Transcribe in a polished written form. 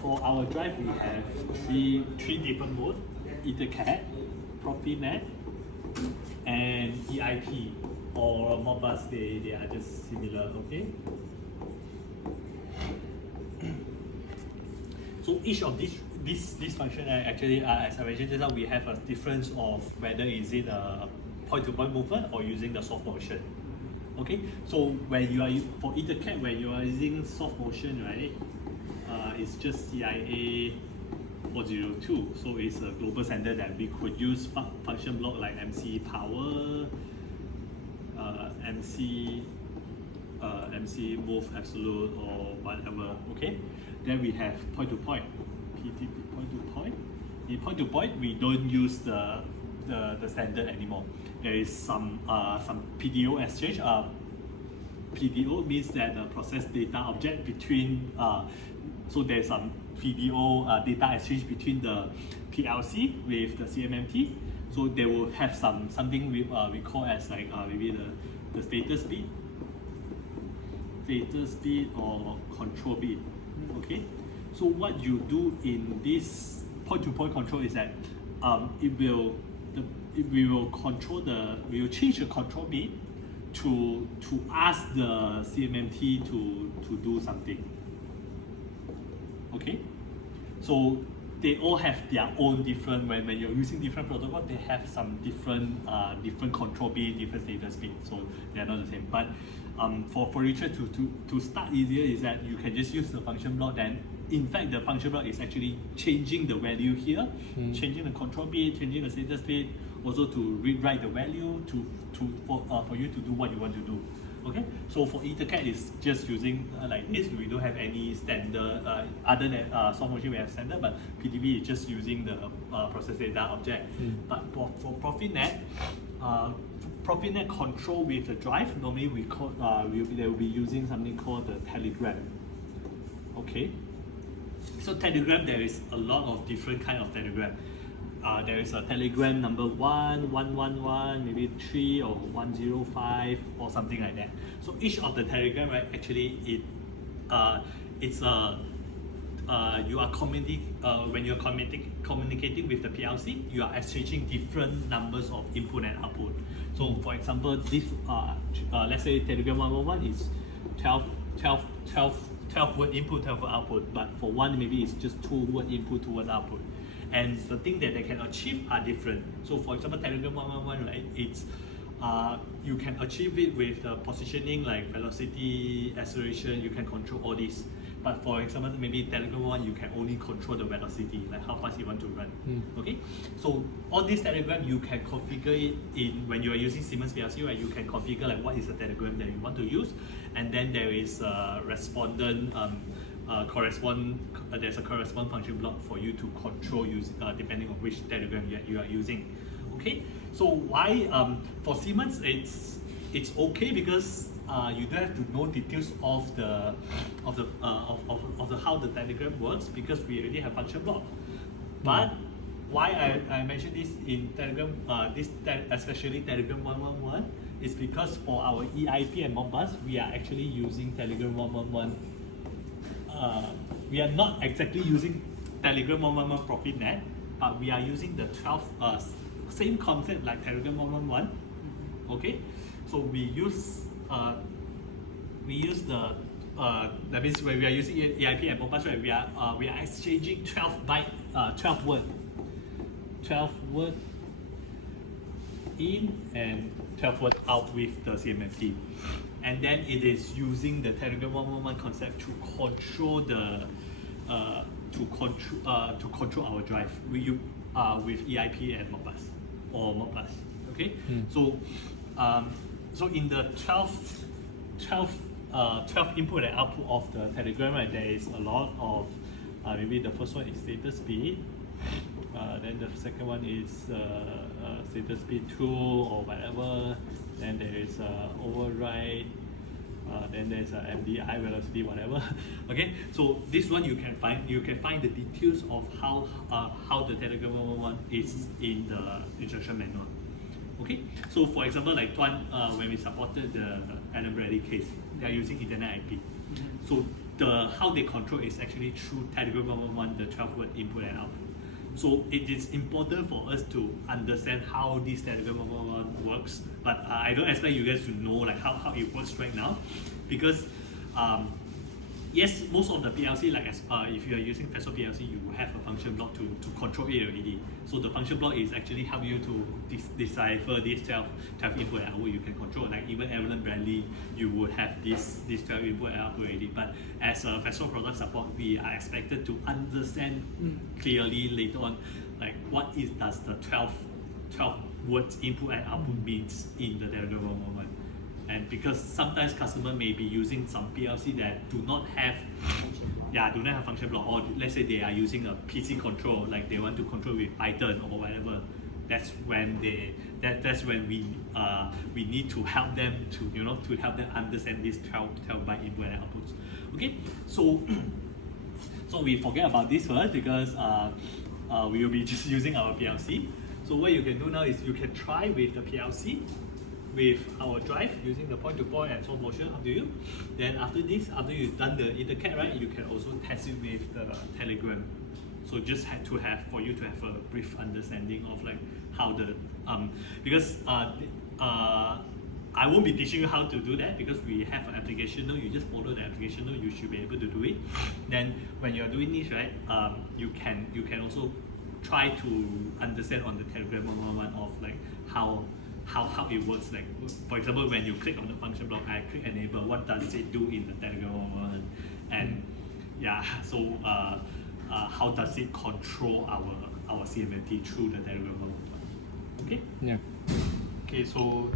for our drive, we have three different modes: EtherCAT, Profinet, and EIP or Modbus. They are just similar. Okay. So each of this function actually, as I mentioned just now, we have a difference of whether is it a point-to-point movement or using the soft motion. Okay, so when you are for EtherCAT, when you are using soft motion, right, it's just CIA 402. So it's a global standard that we could use function block like MC power, MC move absolute or whatever. Okay, then we have point to point, PTP point to point. In point to point, we don't use the standard anymore. There is some PDO exchange. PDO means that the process data object between so there's some PDO data exchange between the PLC with the CMMT. So they will have something we call as like maybe the status bit or control bit. Okay. So what you do in this point-to-point control is that we will change the control bit to ask the CMMT to do something. Okay, so they all have their own different, when you're using different protocol, they have some different control bit, different status bit, so they're not the same. But for Richard to start easier is that you can just use the function block. Then in fact the function block is actually changing the value here, changing the control bit, changing the status bit, also to rewrite the value for you to do what you want to do. Okay, so for EtherCAT it's just using like this. We don't have any standard other than soft motion we have standard, but PDB is just using the process data object. But for Profinet, Profinet control with the drive, normally they will be using something called the Telegram. Okay, so Telegram, there is a lot of different kind of Telegram. There is a Telegram number 1, 111, maybe 3 or 105 or something like that. So each of the Telegram, right, actually it's a you are when you're communicating with the PLC, you are exchanging different numbers of input and output. So for example, this let's say Telegram 111 is 12 word input, 12 word output, but for one maybe it's just 2 word input, 2 word output. And the thing that they can achieve are different. So for example, Telegram 111, right, it's you can achieve it with the positioning like velocity, acceleration, you can control all this. But for example, maybe Telegram 1, you can only control the velocity, like how fast you want to run. Okay, so all these Telegram you can configure it in when you are using Siemens PLC, right? You can configure like what is the Telegram that you want to use, and then there is a respondent there's a correspond function block for you to control depending on which Telegram you are using. Okay, so why for Siemens it's okay because you don't have to know details of how the Telegram works because we already have function block. But why I mentioned this in Telegram, especially Telegram 111, is because for our EIP and Modbus, we are actually using Telegram 111. We are not exactly using Telegram 111 Profinet, but we are using the 12 same concept like Telegram 111. Okay, so we use the that means when we are using EIP and Modbus, right, we are exchanging 12 word in and 12 word out with the CMMT. And then it is using the Telegram 111 concept to control to control our drive with EIP and Modbus. Okay, so in the 12 input and output of the Telegram, right, there is a lot of maybe the first one is status bit, then the second one is status bit 2 or whatever. Then there is override, then there's MDI velocity, whatever. Okay, so this one you can find the details of how the Telegram 111 is in the instruction manual. Okay, so for example, like when we supported the Adam Bradley case, they are using Ethernet IP. So how they control is actually through Telegram 111, the 12-word input and output. So it is important for us to understand how this Telegram 111 works, but I don't expect you guys to know like how it works right now, because yes, most of the PLC, like if you are using Festo PLC, you have a function block to control it already. So the function block is actually help you to decipher this 12 input and output you can control. Like even Evelyn Bradley, you would have this 12 input and output already. But as a Festo product support, we are expected to understand clearly later on, like does the 12 words input and output means in the Telegram 111. And because sometimes customer may be using some PLC that do not have function block, or let's say they are using a PC control, like they want to control with Python or whatever. That's when we need to help them to help them understand this 12 byte input and outputs. Okay, so we forget about this first because we will be just using our PLC. So what you can do now is you can try with the PLC, with our drive using the point-to-point and swap motion, up to you. Then after this, after you've done the intercat, right, you can also test it with the Telegram. So just for you to have a brief understanding of like how the because I won't be teaching you how to do that because we have an application note. You just follow the application note, you should be able to do it. Then when you're doing this, right, you can also try to understand on the Telegram 111 of like how it works. Like for example, when you click on the function block, I click enable, what does it do in the Telegram 111? And yeah, so how does it control our CMMT through the Telegram 111? Okay? Yeah. Okay, so